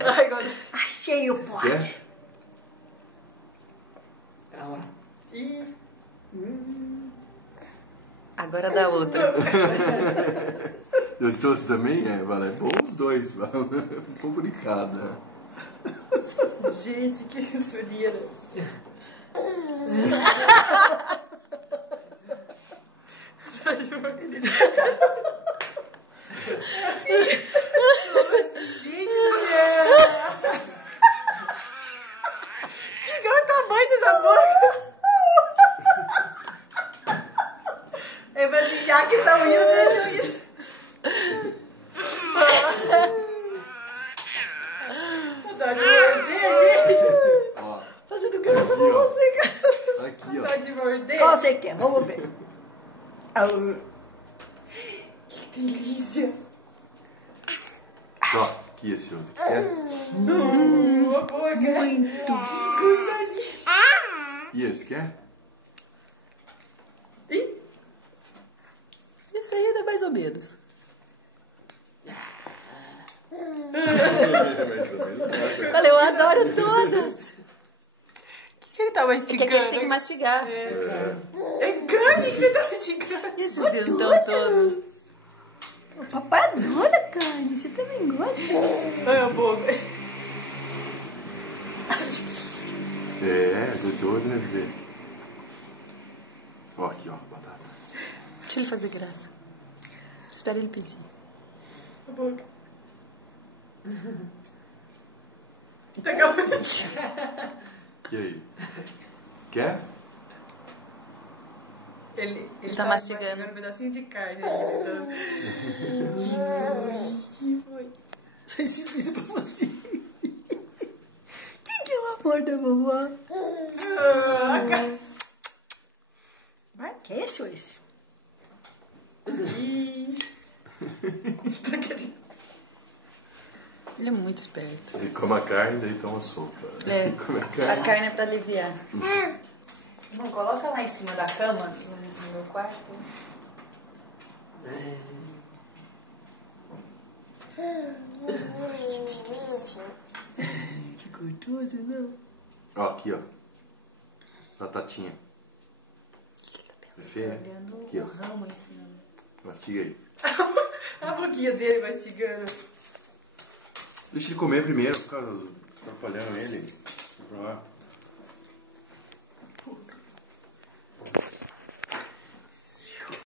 Ai, agora... Achei o pote. Quer? Olha lá. Ih. Agora dá outra. Os dois também é, vale. É bom os dois, vale. Um pouco de cada. Gente, que sujeira. Qual é o tamanho dessa boca? Eu falei assim, já que estão indo, deixa eu ir. Vontade de morder, gente. Ó, Fazendo graça pra Aqui, ó. você, cara. aqui, ó. Vontade de morder. Qual você quer? Vamos ver. Que delícia. Ó, aqui esse outro. Quer? Uma boca. Muito. Que coisa linda. E esse, quer? Ih. Isso aí dá mais ou menos. Mais ou menos. Olha, eu adoro todas. O que ele tá Porque mastigando? aqui ele tem que mastigar. É carne que você tá mastigando. E esses dentão todos? O papai adora carne. Você também gosta? Olha a boca. É, gostoso, né, bebê? Ó, aqui, ó, batata. Deixa ele fazer graça. Espera ele pedir. A boca. Tá acabando. E aí? Quer? Ele tá mastigando. um pedacinho de carne. Então... que foi? Esse vídeo pra você. Quem que é o amor da vovó? Vai, que é esse? Tá querendo... Ele é muito esperto. Ele come a carne, daí toma sopa. É. Come a A carne. carne é pra aliviar. Não, coloca lá em cima da cama, no meu quarto. Que gostoso, não? Ó, aqui, ó. Batatinha. É feia? Aqui, ó. Ramo em cima. Mastiga aí. A boquinha dele mastigando. Deixa ele comer primeiro, fica atrapalhando ele. Vai pra lá.